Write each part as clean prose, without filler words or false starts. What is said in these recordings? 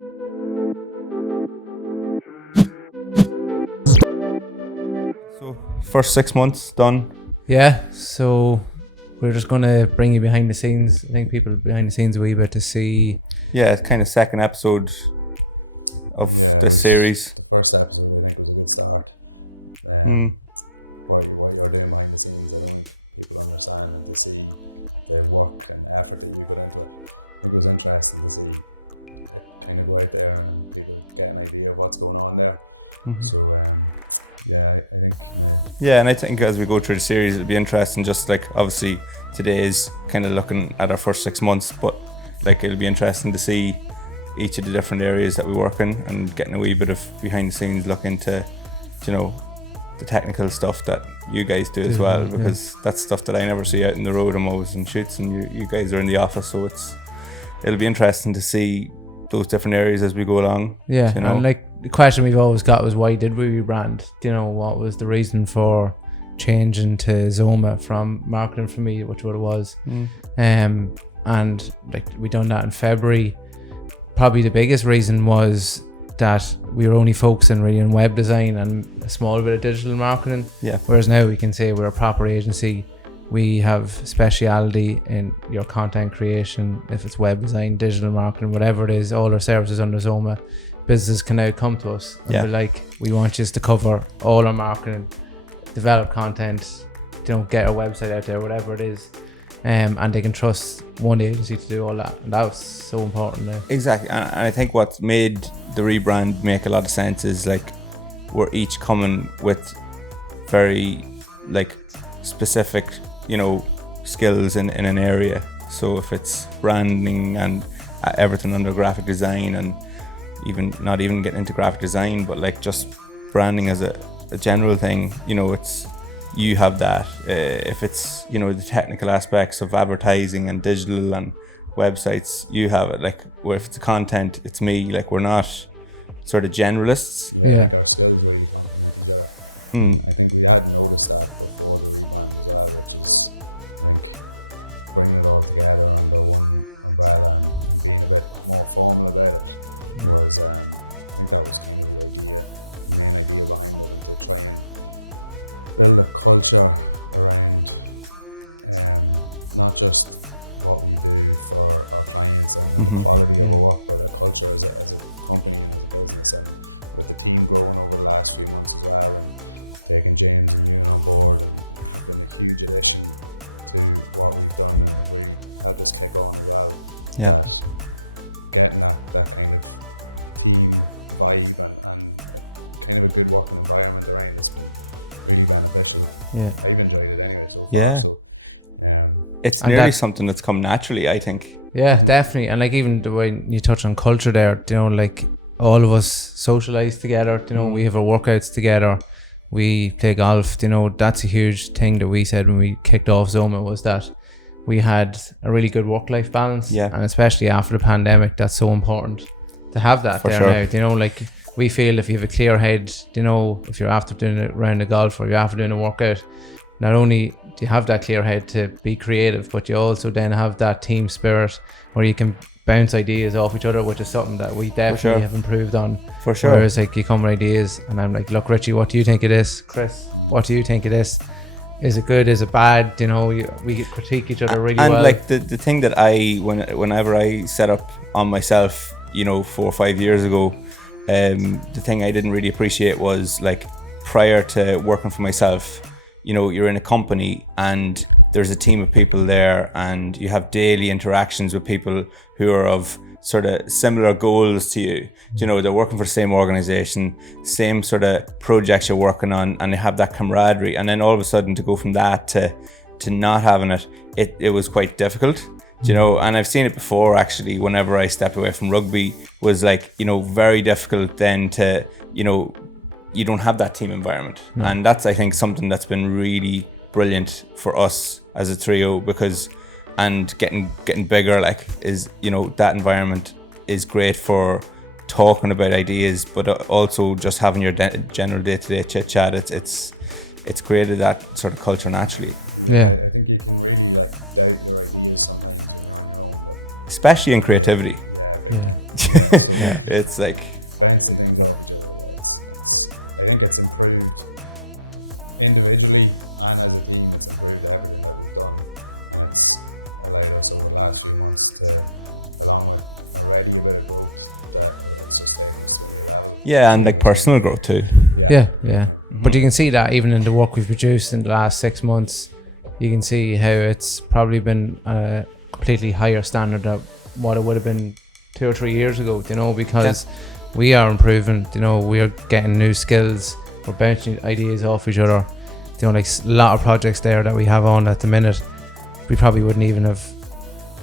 So first 6 months done. Yeah, so we're just going to bring you behind the scenes. I think people behind the scenes a wee bit to see. Yeah, it's kind of second episode of the series. The first episode, I think, was a good start. What you're doing behind the scenes, I don't think people understand, and to see the work and effort that you put into it. I think it was interesting to see it kind of go out there and people get an idea of what's going on there. So yeah, I think yeah, and I think as we go through the series, it'll be interesting. Just like obviously today is kind of looking at our first 6 months, but like it'll be interesting to see each of the different areas that we work in and getting a wee bit of behind the scenes look into, you know, the technical stuff that you guys do as well, because that's stuff that I never see out in the road. I'm always in shoots and you guys are in the office, so it'll be interesting to see those different areas as we go along. Yeah, you know? and like the question we've always got was, why did we rebrand? You know, what was the reason for changing to ZOMA from marketing for me, which what it was. And like we done that in February. Probably the biggest reason was that we were only focusing really on web design and a small bit of digital marketing. Yeah. Whereas now we can say we're a proper agency. We have speciality in your content creation, if it's web design, digital marketing, whatever it is, all our services under ZOMA. Businesses can now come to us and be like, we want you to cover all our marketing, develop content, get our website out there, whatever it is. And they can trust one agency to do all that, and that's so important now. Exactly, and I think what made the rebrand make a lot of sense is like we're each coming with very like specific, skills in an area. So if it's branding and everything under graphic design, and not even getting into graphic design, but like just branding as a general thing, it's. You have that. If it's the technical aspects of advertising and digital and websites, you have it. Like where if it's content, it's me. Like we're not sort of generalists. Yeah, I think our skills really complement each other, and I think we had noticed that before the rebrand as well, which is I think bringing it all together under one umbrella and being a bit more formal about it was. I think that was kind of the main idea behind it, and to try and build a culture around not just what we do for our clients and the quality of our work, but a culture as a company and as a business. And with the team growing over the last few months as well, and taking James and Ewan on board, and have been a huge addition to what we've done, and have really helped us kick on as well. Yeah. That getting that kind of team vibe and kind of a good working environment around has been really beneficial. Yeah, I've enjoyed it anyway so far. Yeah. So it's nearly something that's come naturally, I think. Yeah, definitely. And like even the way you touch on culture there, like all of us socialize together, we have our workouts together, we play golf, that's a huge thing that we said when we kicked off ZOMA, was that we had a really good work-life balance. Yeah. And especially after the pandemic, that's so important to have that for there sure. Now, like we feel if you have a clear head, if you're after doing a round of golf or you're after doing a workout, not only do you have that clear head to be creative, but you also then have that team spirit where you can bounce ideas off each other, which is something that we definitely have improved on. For sure. Whereas like you come with ideas and I'm like, look, Richie, what do you think of this? Chris, what do you think of this? Is it good? Is it bad? We critique each other really well. And like the thing that whenever I set up on myself, 4 or 5 years ago, the thing I didn't really appreciate was like prior to working for myself, you're in a company and there's a team of people there and you have daily interactions with people who are of sort of similar goals to you. They're working for the same organization, same sort of projects you're working on, and they have that camaraderie. And then all of a sudden to go from that to not having it was quite difficult. And I've seen it before actually, whenever I stepped away from rugby, was like, very difficult then to, you don't have that team environment. No. And that's, I think, something that's been really brilliant for us as a trio, because, and getting bigger, like, is, that environment is great for talking about ideas, but also just having your general day-to-day chit-chat. It's created that sort of culture naturally. Yeah, I think you can really like doubt your ideas sometimes when you're on your own, but especially in creativity. Yeah, big time. Yeah, so It's like bouncing things off each other. Yeah, it's. I think it's improved individually and as a team. It's improved everything that we've done, and it's allowed us over the last few months to, along with already a bit of growth, that it's just taken us to a new level. Yeah, and like personal growth too. Yeah. But you can see that even in the work we've produced in the last 6 months, you can see how it's probably been a completely higher standard than what it would have been 2 or 3 years ago, you know, because we are improving, you know, we're getting new skills, we're bouncing ideas off each other, you know, like a lot of projects there that we have on at the minute, we probably wouldn't even have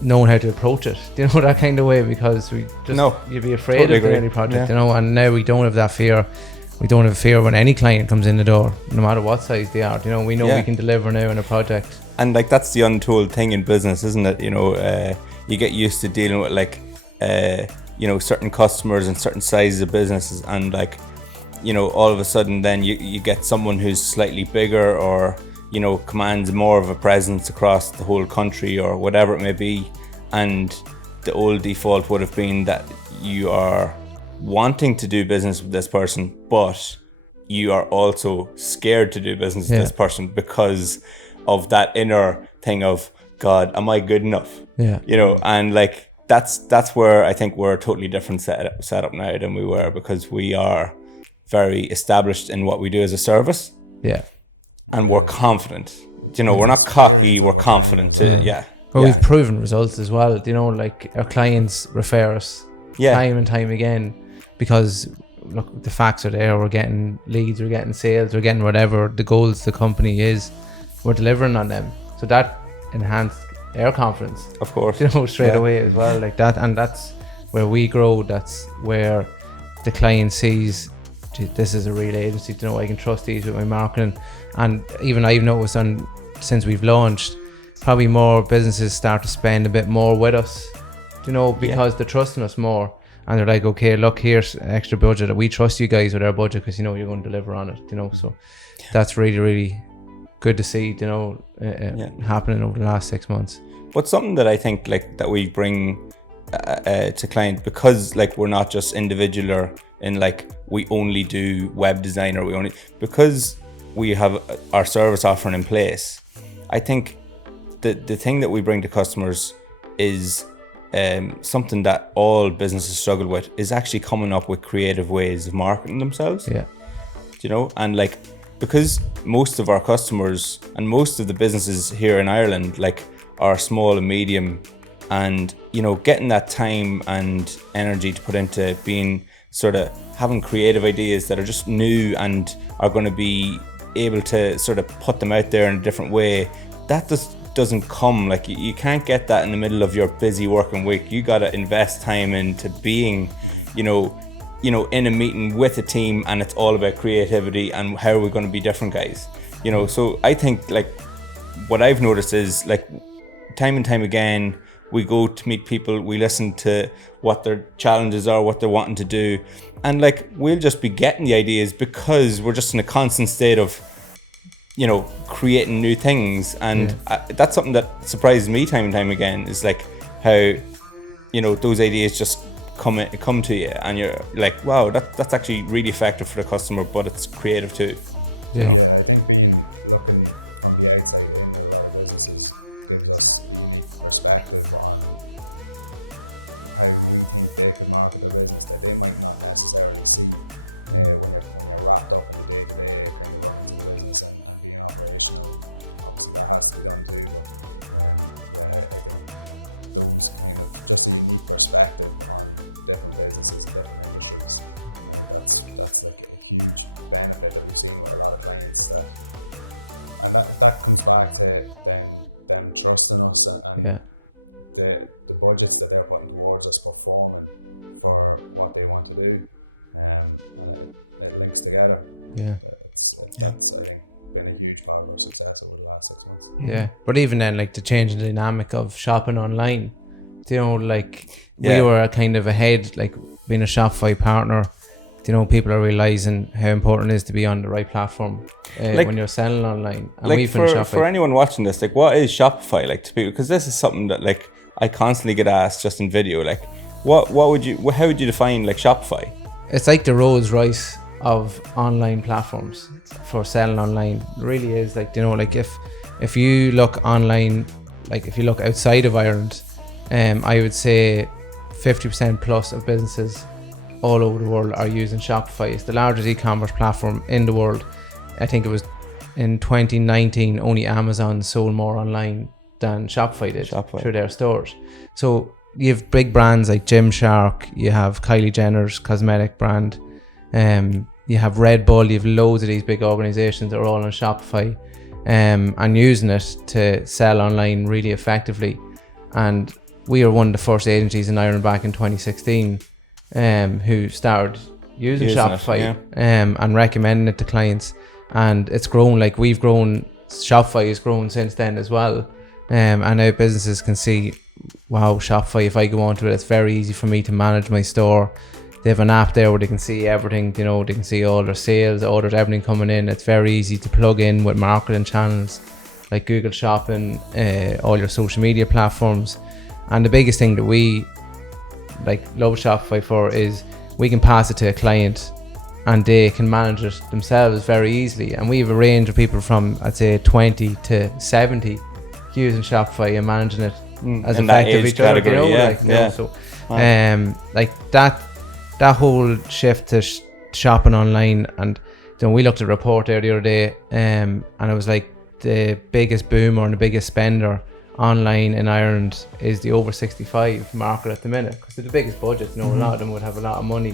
known how to approach it, you know, that kind of way, because we just, you'd be afraid of any project, you know, and now we don't have that fear. We don't have fear when any client comes in the door, no matter what size they are, you know, we know we can deliver now in a project. And like, that's the untold thing in business, isn't it? You know, you get used to dealing with like, you know, certain customers and certain sizes of businesses, and like, you know, all of a sudden then you get someone who's slightly bigger, or, you know, commands more of a presence across the whole country or whatever it may be, and the old default would have been that you are wanting to do business with this person, but you are also scared to do business with this person because of that inner thing of, God, am I good enough? You know, and like, that's where I think we're a totally different setup now than we were, because we are very established in what we do as a service. And we're confident. You know, we're not cocky, we're confident as well. But we've proven results as well. You know, like, our clients refer us time and time again, because look, the facts are there. We're getting leads, we're getting sales, we're getting whatever the goals the company is, we're delivering on them. So that enhanced our confidence, of course, you know, straight away as well, like that. And that's where we grow. That's where the client sees, gee, this is a real agency, you know, I can trust these with my marketing. And even I've noticed since we've launched, probably more businesses start to spend a bit more with us, you know, because they're trusting us more, and they're like, okay, look, here's an extra budget, we trust you guys with our budget because, you know, you're going to deliver on it, you know. So that's really, really good to see, you know, happening over the last 6 months. But something that I think like that we bring to clients, because like we're not just individual in like we only do web design, or because we have our service offering in place. I think the thing that we bring to customers is something that all businesses struggle with, is actually coming up with creative ways of marketing themselves. You know, and like, because most of our customers and most of the businesses here in Ireland like are small and medium, and, you know, getting that time and energy to put into being sort of having creative ideas that are just new and are going to be able to sort of put them out there in a different way, that just doesn't come. Like, you can't get that in the middle of your busy working week. You got to invest time into being, you know, in a meeting with a team, and it's all about creativity and how we're going to be different guys, you know. So I think like what I've noticed is like time and time again, we go to meet people, we listen to what their challenges are, what they're wanting to do, and like we'll just be getting the ideas because we're just in a constant state of, you know, creating new things. And that's something that surprises me time and time again, is like how, you know, those ideas just come to you and you're like, wow, that's actually really effective for the customer, but it's creative too. I think looking from the outside in a lot of businesses gives us a unique perspective on how we think they could market their business that they might not necessarily see when you're wrapped up in the day-to-day kind of runnings of the business and being operational. Obviously that has to be done too, but I think those kind of just a unique perspective on different businesses and different industries, I think that's like a huge benefit that we've seen with a lot of clients, that comes back to then them trusting us and the budgets that they're putting towards us performing for what they want to do, and it links together. That's I think been a huge part of our success over the last 6 months. But even then, like the changing dynamic of shopping online, you know, like we were kind of ahead, like being a Shopify partner, you know, people are realizing how important it is to be on the right platform when you're selling online. And like for anyone watching this, like what is Shopify like to people? Because this is something that like I constantly get asked just in video, like, how would you define like Shopify? It's like the Rolls Royce of online platforms for selling online. It really is, like, you know, like if you look online, like if you look outside of Ireland, I would say 50% plus of businesses all over the world are using Shopify. It's the largest e-commerce platform in the world. I think it was in 2019 only Amazon sold more online than Shopify did through their stores. So you have big brands like Gymshark, you have Kylie Jenner's cosmetic brand, you have Red Bull, you have loads of these big organizations that are all on Shopify, and using it to sell online really effectively. And we were one of the first agencies in Ireland back in 2016 who started using Shopify and recommending it to clients. And it's grown, like we've grown, Shopify has grown since then as well. And now businesses can see, wow, Shopify, if I go onto it, it's very easy for me to manage my store. They have an app there where they can see everything, you know, they can see all their sales, orders, everything coming in. It's very easy to plug in with marketing channels like Google Shopping, all your social media platforms. And the biggest thing that we like love Shopify for is we can pass it to a client and they can manage it themselves very easily. And we have a range of people from, I'd say, 20 to 70 using Shopify and managing it as effectively. So like that whole shift to shopping online, and you know, we looked at a report there the other day, and it was like the biggest boomer and the biggest spender online in Ireland is the over 65 market at the minute, because they're the biggest budget. You know, a lot of them would have a lot of money,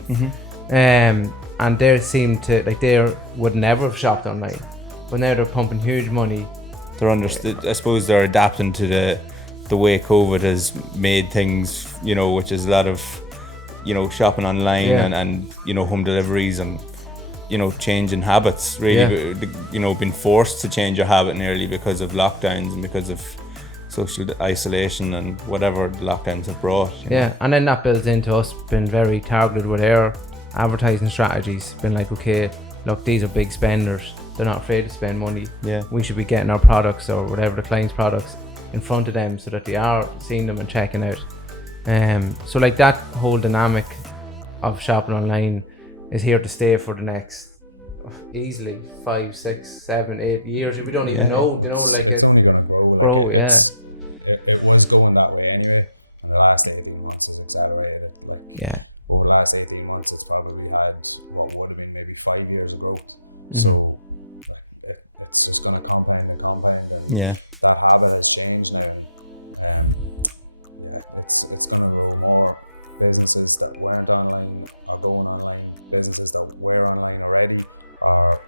and they seem to, like, they would never have shopped online, but now they're pumping huge money. They're I suppose they're adapting to the way COVID has made things, you know, which is a lot of, you know, shopping online and you know, home deliveries and, you know, changing habits, really, you know, being forced to change your habit nearly because of lockdowns and because of social isolation and whatever the lockdowns have brought. And then that builds into us being very targeted with our advertising strategies, being like, okay, look, these are big spenders, they're not afraid to spend money. We should be getting our products or whatever the client's products in front of them so that they are seeing them and checking out. So like that whole dynamic of shopping online is here to stay for the next easily 5, 6, 7, 8 years. We don't even know, you know, like it's only going to grow. Like it was going that way anyway, and the last 18 months has accelerated it. Like over the last 18 months, it's probably had what would have been maybe 5 years of growth. So like it's just going to compound, and that habit has changed now, and it's going to grow more. Businesses that weren't online are going online. Businesses that were online already are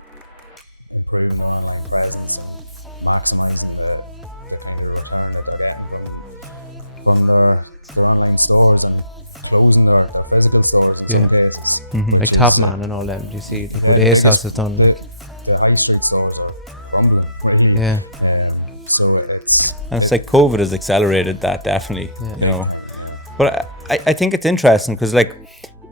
improving their online presence and maximizing the kind of return that they're getting from their online stores, and closing their physical stores in some cases, which like is Topman and all them. Do you see? The biggest, the high street stores are crumbling, really. So it's like COVID has accelerated that, definitely. Big time, But I think it's interesting because, like,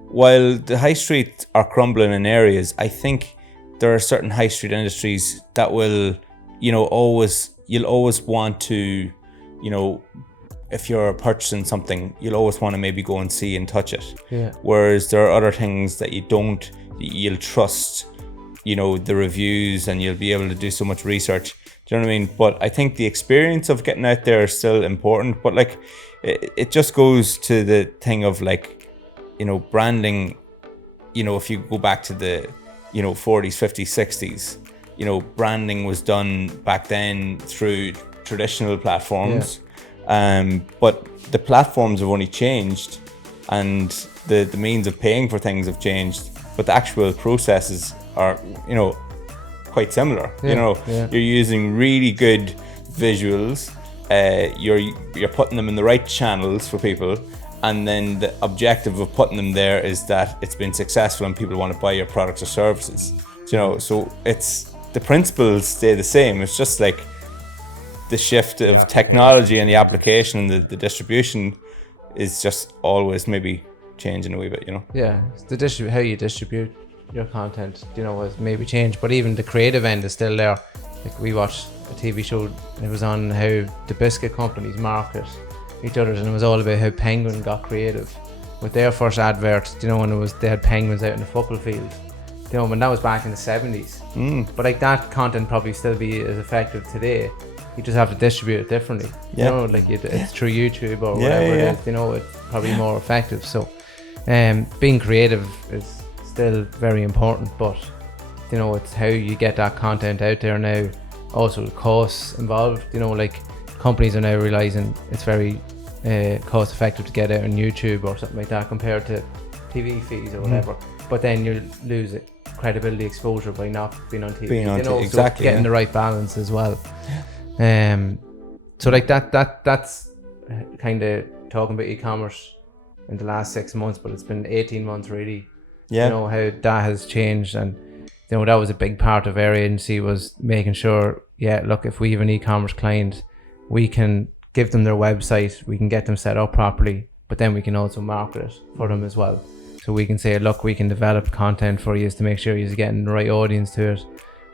while the high street are crumbling in areas, I think there are certain high street industries that will, you know, you'll always want to, you know, if you're purchasing something, you'll always want to maybe go and see and touch it. Whereas there are other things that you'll trust, you know, the reviews, and you'll be able to do so much research. Do you know what I mean? But I think the experience of getting out there is still important. But like, it just goes to the thing of, like, you know, branding. You know, if you go back to the, you know, 40s, 50s, 60s, you know, branding was done back then through traditional platforms. But the platforms have only changed, and the means of paying for things have changed, but the actual processes are, you know, quite similar. You're using really good visuals, you're putting them in the right channels for people, and then the objective of putting them there is that it's been successful and people want to buy your products or services. You know, so it's, the principles stay the same. It's just like the shift of technology and the application and the distribution is just always maybe changing a wee bit, you know. It's how you distribute your content, you know, has maybe changed, but even the creative end is still there. Like, we watched a TV show, it was on how the biscuit companies market each other's, and it was all about how Penguin got creative with their first advert, you know, when they had penguins out in the football field, you know, when that was back in the 70s. But like that content probably still be as effective today. You just have to distribute it differently. You know, like it's through YouTube or whatever it is, you know, it's probably more effective. So being creative is still very important, but you know, it's how you get that content out there now. Also the costs involved, you know, like companies are now realizing it's very cost effective to get out on YouTube or something like that compared to TV feeds or whatever. But then you lose it, credibility, exposure by not being on TV. Being on you know, exactly, so getting the right balance as well. So like that's kind of talking about e-commerce in the last 6 months, but it's been 18 months really. You know how that has changed, and you know that was a big part of our agency, was making sure, look, if we have an e-commerce client, we can give them their website, we can get them set up properly, but then we can also market it for them as well. So we can say, look, we can develop content for you to make sure you're getting the right audience to it.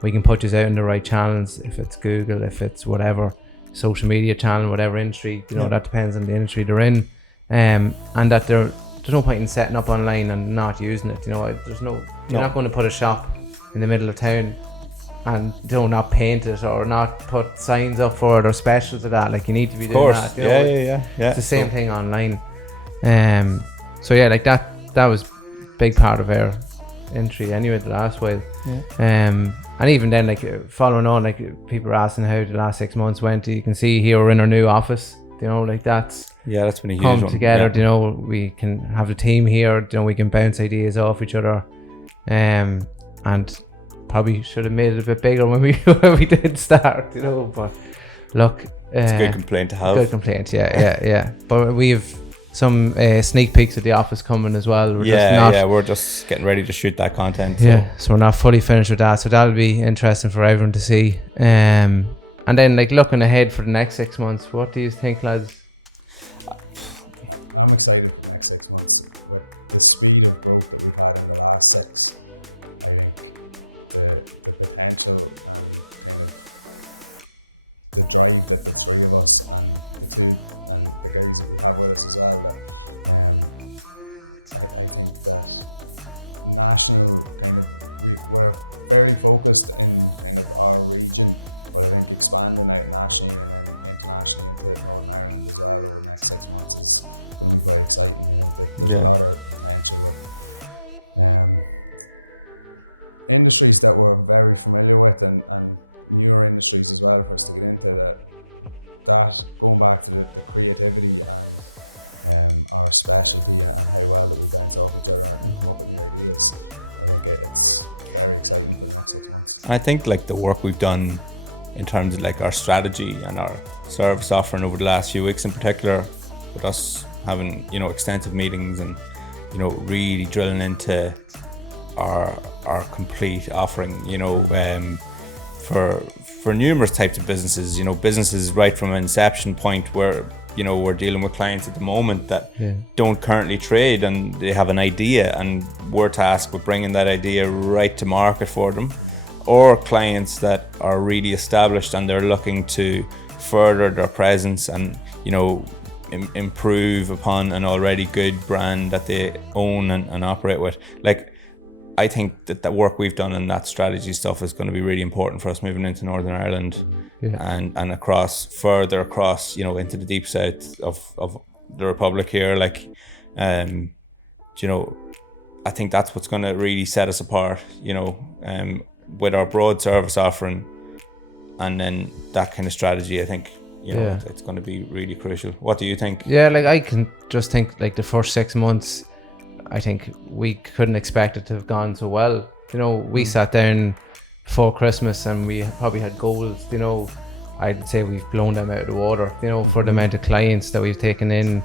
We can put you out in the right channels, if it's Google, if it's whatever social media channel, whatever industry, you know, that depends on the industry they're in. And that there's no point in setting up online and not using it. You know, you're not going to put a shop in the middle of town and not paint it or not put signs up for it or specials of that. Like, you need to be doing that. You know, it's the same thing online. So yeah, like that was a big part of our entry anyway the last while. And even then, like following on, like people are asking how the last 6 months went. You can see here we're in our new office. You know, like that's been a huge come one. together. You know, we can have a team here. You know, we can bounce ideas off each other, and probably should have made it a bit bigger when we did start. You know, but look, it's a good complaint to have. Good complaint, yeah. But we have some sneak peeks at the office coming as well. We're just getting ready to shoot that content. So we're not fully finished with that. So that'll be interesting for everyone to see. And then, like, looking ahead for the next 6 months, what do you think, lads? I'm excited for the next 6 months. With the speed of growth that we've had in the last 6, I think the potential and kind of the drive that the three of us and the two and the guys that we have with us as well, that I think that national kind of we're fairly focused in kind of our region, but I think expanding out nationally and then internationally into Northern Ireland as well over the next 6 months is going to be quite exciting. I think that there's a lot of potential with industries that we're very familiar with and newer industries as well for us to get into, that going back to the creativity and our specialty and how well that we bounce off each other and come up with new ideas. I think it's very exciting for the next 6 months. I think like the work we've done in terms of like our strategy and our service offering over the last few weeks in particular, with us having, you know, extensive meetings and, you know, really drilling into our complete offering, you know, for numerous types of businesses, you know, businesses right from an inception point where, you know, we're dealing with clients at the moment that don't currently trade and they have an idea and we're tasked with bringing that idea right to market for them, or clients that are really established and they're looking to further their presence and, you know, improve upon an already good brand that they own and operate with. Like, I think that work we've done in that strategy stuff is going to be really important for us moving into Northern Ireland and further across, you know, into the deep south of the Republic here. Like, you know, I think that's what's going to really set us apart, you know, with our broad service offering and then that kind of strategy. I think, you know, it's going to be really crucial. What do you think? Yeah, like I can just think like the first 6 months, I think we couldn't expect it to have gone so well. You know, we sat down before Christmas and we probably had goals, you know, I'd say we've blown them out of the water, you know, for the amount of clients that we've taken in,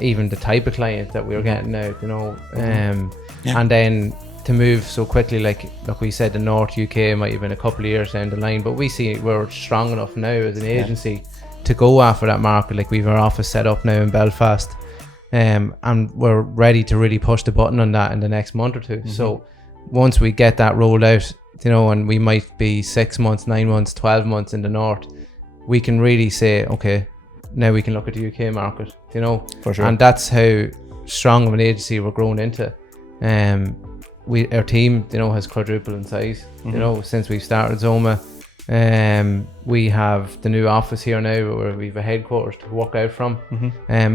even the type of client that we were getting out, you know, and then to move so quickly, like we said, the North UK might have been a couple of years down the line, but we see we're strong enough now as an agency to go after that market. Like, we've our office set up now in Belfast. And we're ready to really push the button on that in the next month or two. So once we get that rolled out, you know, and we might be 6 months, 9 months, 12 months in the north, we can really say, okay, now we can look at the UK market, you know. For sure. And that's how strong of an agency we're growing into. Our team, you know, has quadrupled in size, you know, since we started ZOMA. We have the new office here now where we have a headquarters to work out from,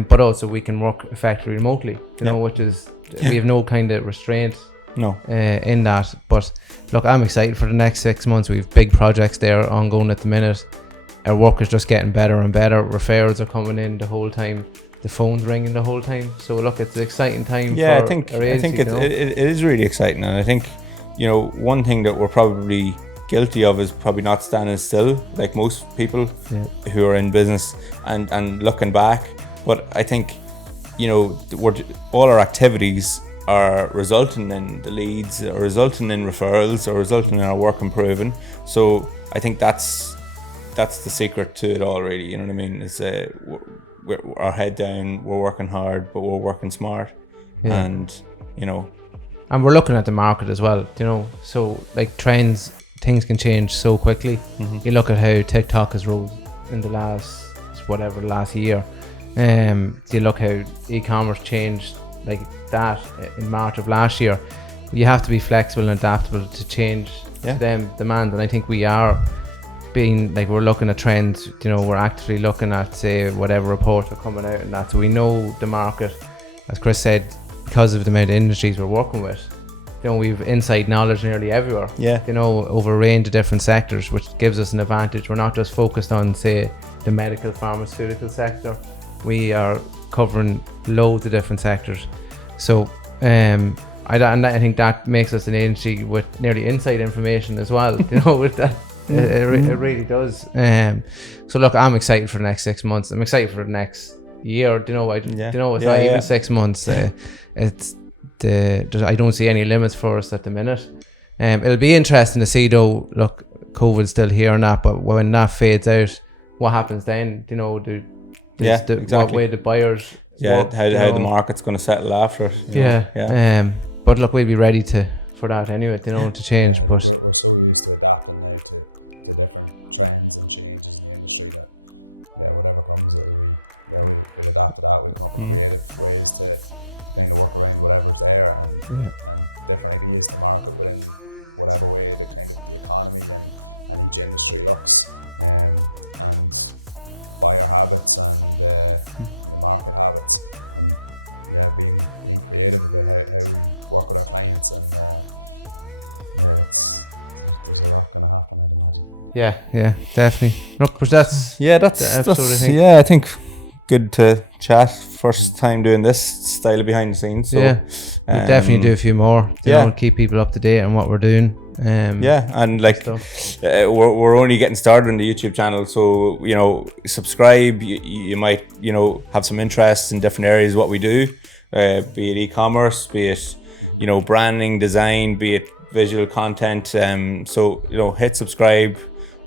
but also we can work effectively remotely, you know, which is, we have no kind of restraint in that. But look, I'm excited for the next 6 months. We have big projects there ongoing at the minute. Our work is just getting better and better. Referrals are coming in the whole time. The phone's ringing the whole time. So look, it's an exciting time. Yeah, for I think our agency, it is really exciting, and I think, you know, one thing that we're probably guilty of is probably not standing still, like most people who are in business and looking back. But I think, you know, all our activities are resulting in the leads, or resulting in referrals, or resulting in our work improving. So I think that's the secret to it all, really. You know what I mean? It's we're our head down, we're working hard, but we're working smart, and you know, and we're looking at the market as well. You know, so like trends, things can change so quickly. You look at how TikTok has rose in the last year. You look how e-commerce changed like that in March of last year. You have to be flexible and adaptable to change to them demand, and I think we are being, like, we're looking at trends. You know, we're actively looking at, say, whatever reports are coming out and that, so we know the market, as Chris said, because of the amount of industries we're working with. You know, we've inside knowledge nearly everywhere, you know, over a range of different sectors, which gives us an advantage. We're not just focused on, say, the medical pharmaceutical sector. We are covering loads of different sectors. So I think that makes us an agency with nearly inside information as well, you know, with that. It really does. So look, I'm excited for the next 6 months. I'm excited for the next year. You know, it's not even 6 months. I don't see any limits for us at the minute. It'll be interesting to see, though. Look, COVID's still here and that, but when that fades out, what happens then? You know, exactly. What way the buyers work, how the market's going to settle after it. But look, we'll be ready for that anyway, you know, to change. I think we're so used to adapting now to different trends and changes in the industry that whatever comes, it'll be we'll adapt to that. We'll come up with creative ways to kind of work around whatever's there, and different ideas to market within whatever way the kind of the economy and each industry looks, and buyer habits and market habits, and being creative about how we work with our clients, and there's a lot going to happen, I'd imagine. Yeah, definitely. Look, but that's I think good to chat. First time doing this style of behind the scenes. So, we'll definitely do a few more. You know, keep people up to date on what we're doing. And like we're only getting started on the YouTube channel, so you know, subscribe. You might, you know, have some interest in different areas of what we do, be it e-commerce, be it you know, branding, design, be it visual content. So you know, hit subscribe.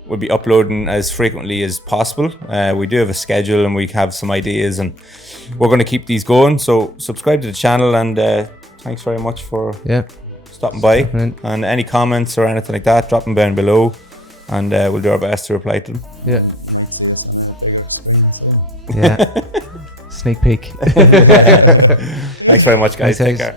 We'll be uploading as frequently as possible. We do have a schedule and we have some ideas, and we're going to keep these going. So subscribe to the channel, and thanks very much for stopping by. And any comments or anything like that, drop them down below, and we'll do our best to reply to them. You might see us on a bigger screen soon. Sneak peek. Thanks very much, guys. Take care.